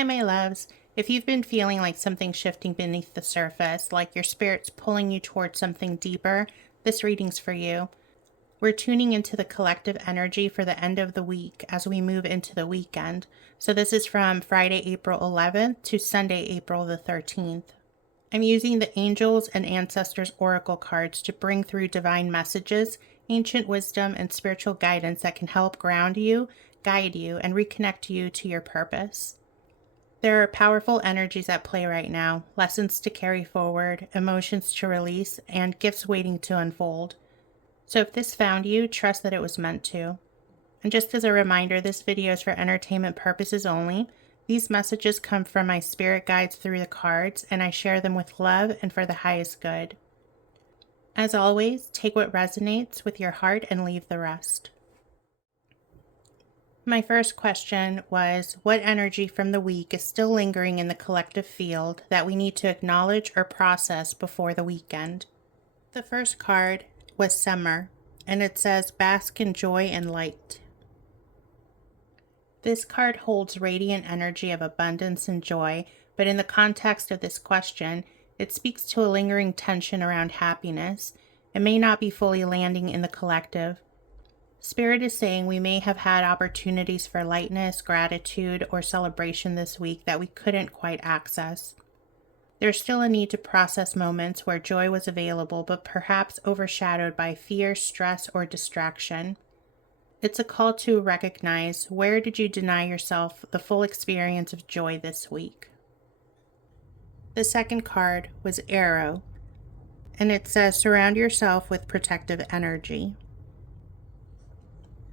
Hi, my loves. If you've been feeling like something's shifting beneath the surface, like your spirit's pulling you towards something deeper, this reading's for you. We're tuning into the collective energy for the end of the week as we move into the weekend. So this is from Friday, April 11th to Sunday, April the 13th. I'm using the Angels and Ancestors Oracle cards to bring through divine messages, ancient wisdom, and spiritual guidance that can help ground you, guide you, and reconnect you to your purpose. There are powerful energies at play right now, lessons to carry forward, emotions to release, and gifts waiting to unfold. So if this found you, trust that it was meant to. And just as a reminder, this video is for entertainment purposes only. These messages come from my spirit guides through the cards, and I share them with love and for the highest good. As always, take what resonates with your heart and leave the rest. My first question was, what energy from the week is still lingering in the collective field that we need to acknowledge or process before the weekend? The first card was Summer, and it says, bask in joy and light. This card holds radiant energy of abundance and joy, but in the context of this question, it speaks to a lingering tension around happiness. It may not be fully landing in the collective. Spirit is saying we may have had opportunities for lightness, gratitude, or celebration this week that we couldn't quite access. There's still a need to process moments where joy was available, but perhaps overshadowed by fear, stress, or distraction. It's a call to recognize, where did you deny yourself the full experience of joy this week? The second card was Arrow, and it says, surround yourself with protective energy.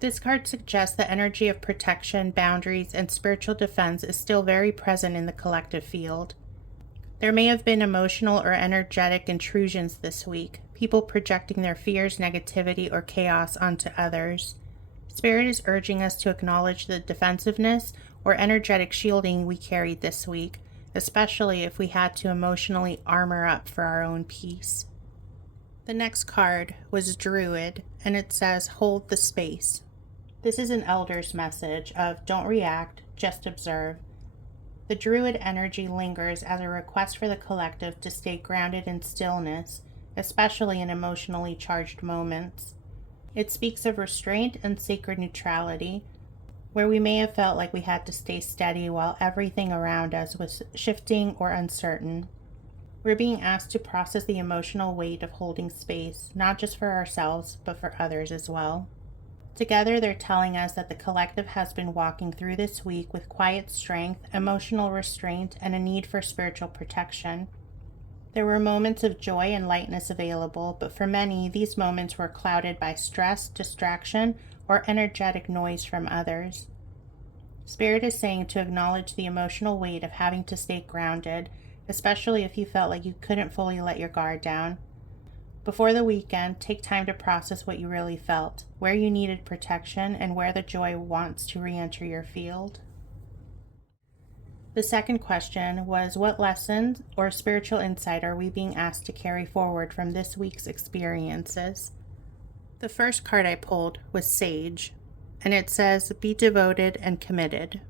This card suggests the energy of protection, boundaries, and spiritual defense is still very present in the collective field. There may have been emotional or energetic intrusions this week, people projecting their fears, negativity, or chaos onto others. Spirit is urging us to acknowledge the defensiveness or energetic shielding we carried this week, especially if we had to emotionally armor up for our own peace. The next card was Druid, and it says, hold the space. This is an elder's message of don't react, just observe. The Druid energy lingers as a request for the collective to stay grounded in stillness, especially in emotionally charged moments. It speaks of restraint and sacred neutrality, where we may have felt like we had to stay steady while everything around us was shifting or uncertain. We're being asked to process the emotional weight of holding space, not just for ourselves, but for others as well. Together, they're telling us that the collective has been walking through this week with quiet strength, emotional restraint, and a need for spiritual protection. There were moments of joy and lightness available, but for many, these moments were clouded by stress, distraction, or energetic noise from others. Spirit is saying to acknowledge the emotional weight of having to stay grounded, especially if you felt like you couldn't fully let your guard down. Before the weekend, take time to process what you really felt, where you needed protection, and where the joy wants to re-enter your field. The second question was, what lessons or spiritual insight are we being asked to carry forward from this week's experiences? The first card I pulled was Sage, and it says, be devoted and committed.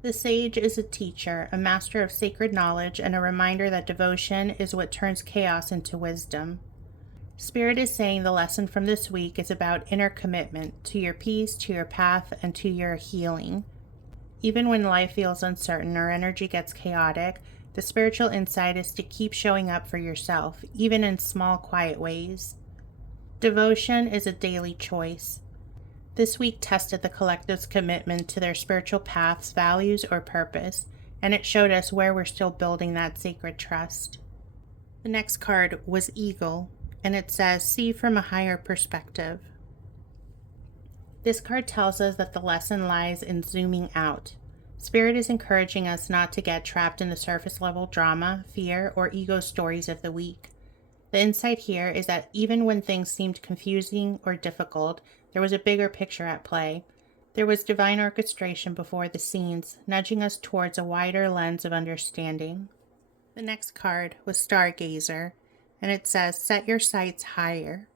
The sage is a teacher, a master of sacred knowledge, and a reminder that devotion is what turns chaos into wisdom. Spirit is saying the lesson from this week is about inner commitment to your peace, to your path, and to your healing. Even when life feels uncertain or energy gets chaotic, the spiritual insight is to keep showing up for yourself, even in small, quiet ways. Devotion is a daily choice. This week tested the collective's commitment to their spiritual paths, values, or purpose, and it showed us where we're still building that sacred trust. The next card was Eagle, and it says, see from a higher perspective. This card tells us that the lesson lies in zooming out. Spirit is encouraging us not to get trapped in the surface level drama, fear, or ego stories of the week. The insight here is that even when things seemed confusing or difficult, there was a bigger picture at play. There was divine orchestration before the scenes, nudging us towards a wider lens of understanding. The next card was Stargazer, and it says, set your sights higher.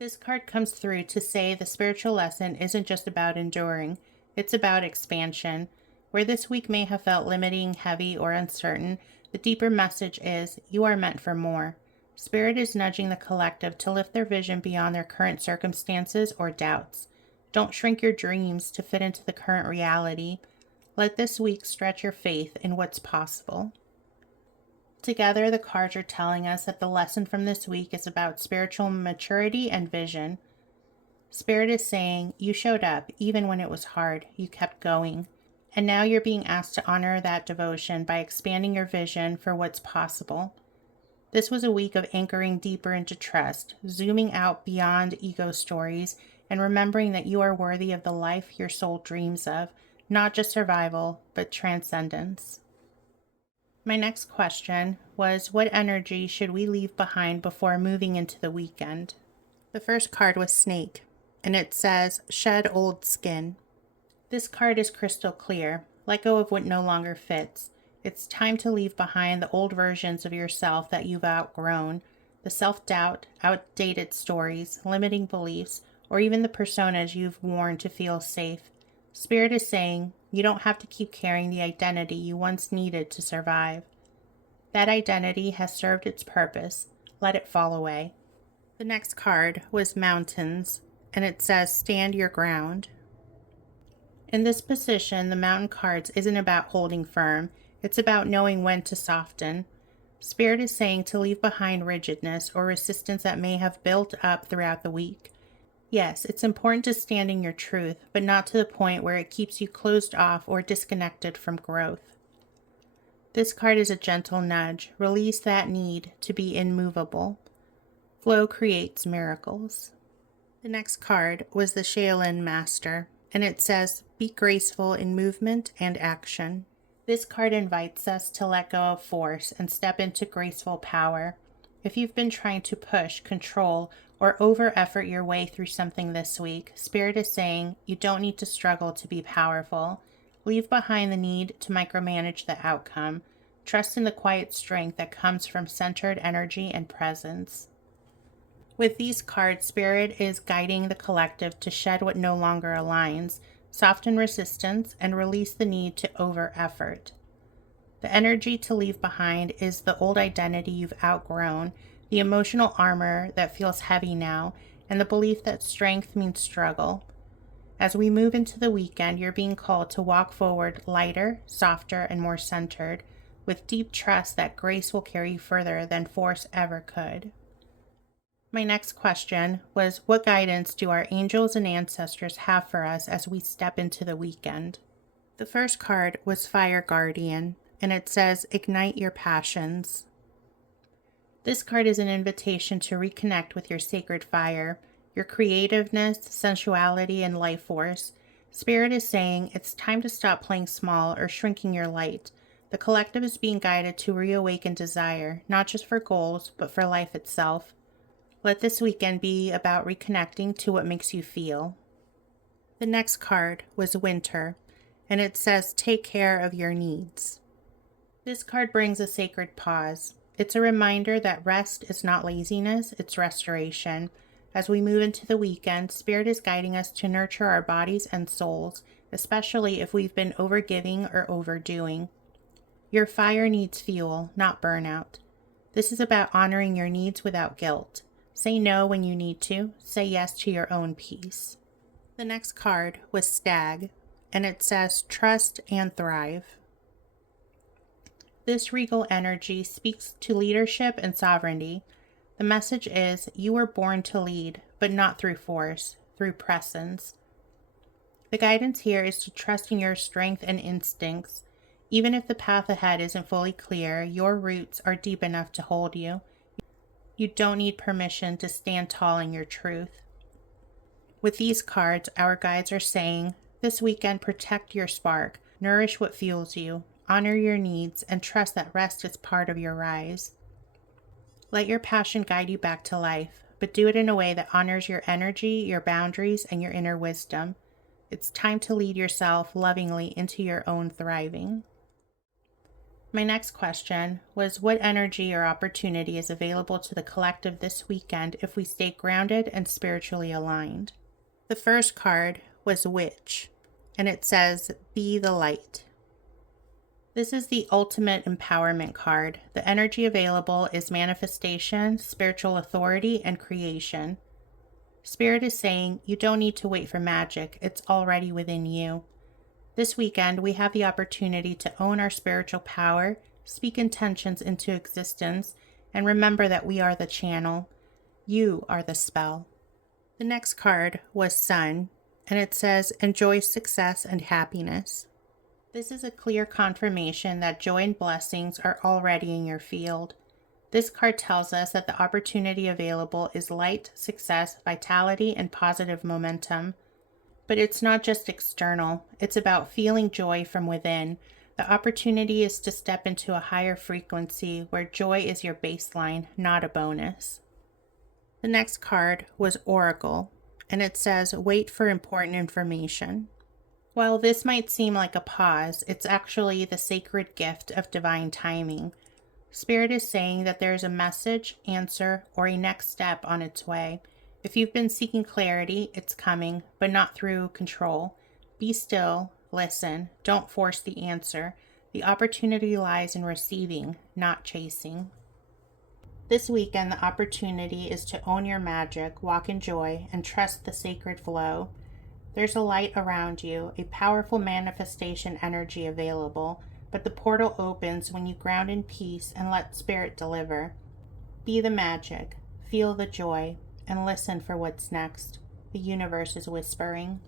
This card comes through to say the spiritual lesson isn't just about enduring, it's about expansion. Where this week may have felt limiting, heavy, or uncertain, the deeper message is you are meant for more. Spirit is nudging the collective to lift their vision beyond their current circumstances or doubts. Don't shrink your dreams to fit into the current reality. Let this week stretch your faith in what's possible. Together, the cards are telling us that the lesson from this week is about spiritual maturity and vision. Spirit is saying, you showed up even when it was hard. You kept going. And now you're being asked to honor that devotion by expanding your vision for what's possible. This was a week of anchoring deeper into trust, zooming out beyond ego stories, and remembering that you are worthy of the life your soul dreams of, not just survival, but transcendence. My next question was, what energy should we leave behind before moving into the weekend? The first card was Snake, and it says, shed old skin. This card is crystal clear. Let go of what no longer fits. It's time to leave behind the old versions of yourself that you've outgrown, the self-doubt, outdated stories, limiting beliefs, or even the personas you've worn to feel safe. Spirit is saying, you don't have to keep carrying the identity you once needed to survive. That identity has served its purpose. Let it fall away. The next card was Mountains, and it says, stand your ground. In this position, the Mountain cards isn't about holding firm. It's about knowing when to soften. Spirit is saying to leave behind rigidness or resistance that may have built up throughout the week. Yes, it's important to stand in your truth, but not to the point where it keeps you closed off or disconnected from growth. This card is a gentle nudge. Release that need to be immovable. Flow creates miracles. The next card was the Shaolin Master, and it says, be graceful in movement and action. This card invites us to let go of force and step into graceful power. If you've been trying to push, control, or over-effort your way through something this week, Spirit is saying you don't need to struggle to be powerful. Leave behind the need to micromanage the outcome. Trust in the quiet strength that comes from centered energy and presence. With these cards, Spirit is guiding the collective to shed what no longer aligns, soften resistance, and release the need to over-effort. The energy to leave behind is the old identity you've outgrown, the emotional armor that feels heavy now, and the belief that strength means struggle. As we move into the weekend, you're being called to walk forward lighter, softer, and more centered, with deep trust that grace will carry you further than force ever could. My next question was, what guidance do our angels and ancestors have for us as we step into the weekend? The first card was Fire Guardian, and it says, ignite your passions. This card is an invitation to reconnect with your sacred fire, your creativeness, sensuality, and life force. Spirit is saying it's time to stop playing small or shrinking your light. The collective is being guided to reawaken desire, not just for goals, but for life itself. Let this weekend be about reconnecting to what makes you feel. The next card was Winter, and it says, take care of your needs. This card brings a sacred pause. It's a reminder that rest is not laziness, it's restoration. As we move into the weekend, Spirit is guiding us to nurture our bodies and souls, especially if we've been overgiving or overdoing. Your fire needs fuel, not burnout. This is about honoring your needs without guilt. Say no when you need to. Say yes to your own peace. The next card was Stag, and it says, trust and thrive. This regal energy speaks to leadership and sovereignty. The message is, you were born to lead, but not through force, through presence. The guidance here is to trust in your strength and instincts. Even if the path ahead isn't fully clear, your roots are deep enough to hold you. You don't need permission to stand tall in your truth. With these cards, our guides are saying, this weekend protect your spark, nourish what fuels you, honor your needs, and trust that rest is part of your rise. Let your passion guide you back to life, but do it in a way that honors your energy, your boundaries, and your inner wisdom. It's time to lead yourself lovingly into your own thriving. My next question was, what energy or opportunity is available to the collective this weekend if we stay grounded and spiritually aligned? The first card was Witch, and it says, be the light. This is the ultimate empowerment card. The energy available is manifestation, spiritual authority, and creation. Spirit is saying you don't need to wait for magic, it's already within you. This weekend, we have the opportunity to own our spiritual power, speak intentions into existence, and remember that we are the channel. You are the spell. The next card was Sun, and it says, enjoy success and happiness. This is a clear confirmation that joy and blessings are already in your field. This card tells us that the opportunity available is light, success, vitality, and positive momentum. But it's not just external, it's about feeling joy from within. The opportunity is to step into a higher frequency where joy is your baseline, not a bonus. The next card was Oracle, and it says, wait for important information. While this might seem like a pause, it's actually the sacred gift of divine timing. Spirit is saying that there is a message, answer, or a next step on its way. If you've been seeking clarity, it's coming, but not through control. Be still, listen, don't force the answer. The opportunity lies in receiving, not chasing. This weekend, the opportunity is to own your magic, walk in joy, and trust the sacred flow. There's a light around you, a powerful manifestation energy available, but the portal opens when you ground in peace and let Spirit deliver. Be the magic, feel the joy, and listen for what's next. The universe is whispering.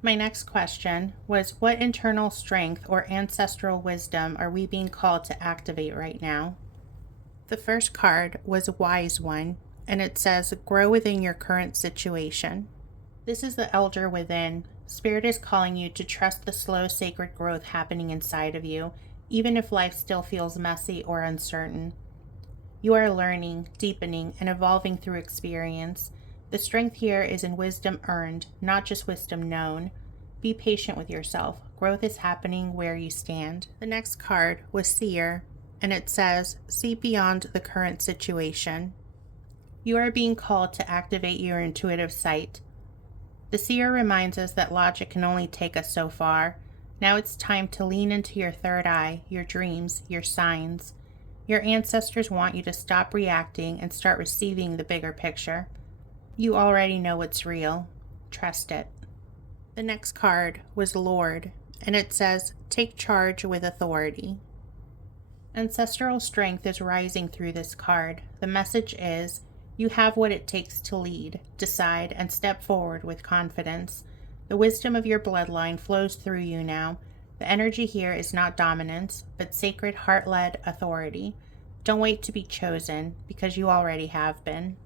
My next question was, what internal strength or ancestral wisdom are we being called to activate right now? The first card was Wise One, and it says, grow within your current situation. This is the elder within. Spirit is calling you to trust the slow sacred growth happening inside of you, even if life still feels messy or uncertain. You are learning, deepening, and evolving through experience. The strength here is in wisdom earned, not just wisdom known. Be patient with yourself. Growth is happening where you stand. The next card was Seer, and it says, see beyond the current situation. You are being called to activate your intuitive sight. The Seer reminds us that logic can only take us so far. Now it's time to lean into your third eye, your dreams, your signs. Your ancestors want you to stop reacting and start receiving the bigger picture. You already know what's real. Trust it. The next card was Lord, and it says, take charge with authority. Ancestral strength is rising through this card. The message is, you have what it takes to lead, decide, and step forward with confidence. The wisdom of your bloodline flows through you now. The energy here is not dominance, but sacred heart-led authority. Don't wait to be chosen, because you already have been.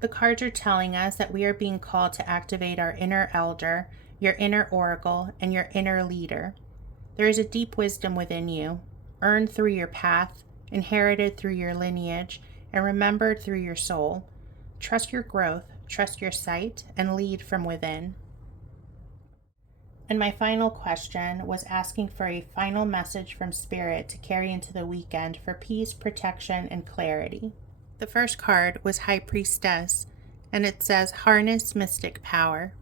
The cards are telling us that we are being called to activate our inner elder, your inner oracle, and your inner leader. There is a deep wisdom within you, earned through your path, inherited through your lineage, and remembered through your soul. Trust your growth, trust your sight, and lead from within. And my final question was asking for a final message from Spirit to carry into the weekend for peace, protection, and clarity. The first card was High Priestess, and it says, harness mystic power.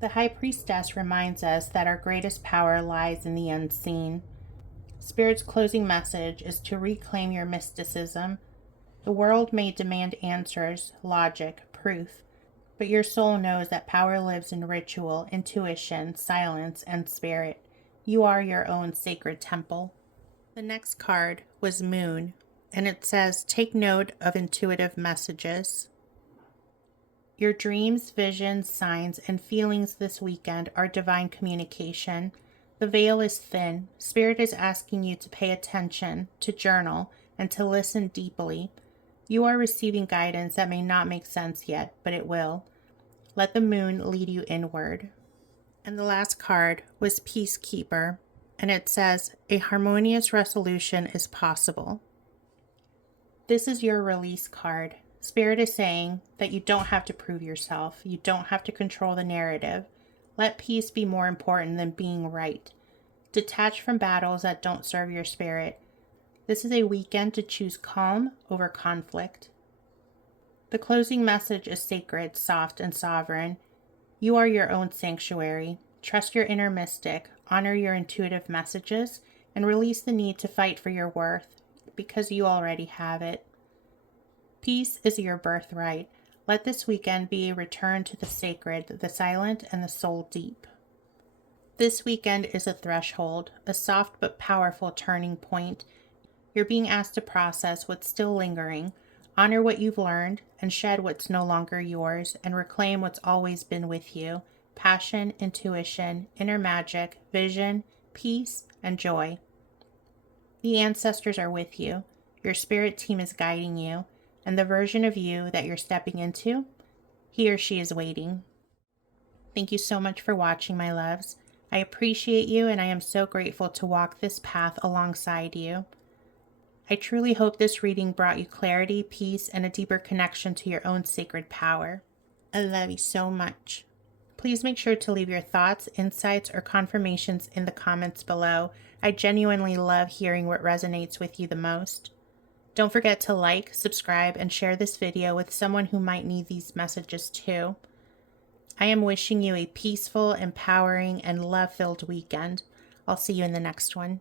The High Priestess reminds us that our greatest power lies in the unseen. Spirit's closing message is to reclaim your mysticism. The world may demand answers, logic, proof, but your soul knows that power lives in ritual, intuition, silence, and spirit. You are your own sacred temple. The next card was Moon, and it says, take note of intuitive messages. Your dreams, visions, signs, and feelings this weekend are divine communication. The veil is thin. Spirit is asking you to pay attention, to journal, and to listen deeply. You are receiving guidance that may not make sense yet, but it will. Let the moon lead you inward. And the last card was Peacekeeper, and it says, a harmonious resolution is possible. This is your release card. Spirit is saying that you don't have to prove yourself. You don't have to control the narrative. Let peace be more important than being right. Detach from battles that don't serve your spirit. This is a weekend to choose calm over conflict. The closing message is sacred, soft, and sovereign. You are your own sanctuary. Trust your inner mystic. honor your intuitive messages, and release the need to fight for your worth, because you already have it. Peace is your birthright. Let this weekend be a return to the sacred, the silent, and the soul deep. This weekend is a threshold, a soft but powerful turning point. You're being asked to process what's still lingering, honor what you've learned, and shed what's no longer yours, and reclaim what's always been with you: passion, intuition, inner magic, vision, peace, and joy. The ancestors are with you. Your spirit team is guiding you, and the version of you that you're stepping into, he or she is waiting. Thank you so much for watching, my loves. I appreciate you, and I am so grateful to walk this path alongside you. I truly hope this reading brought you clarity, peace, and a deeper connection to your own sacred power. I love you so much. Please make sure to leave your thoughts, insights, or confirmations in the comments below. I genuinely love hearing what resonates with you the most. Don't forget to like, subscribe, and share this video with someone who might need these messages too. I am wishing you a peaceful, empowering, and love-filled weekend. I'll see you in the next one.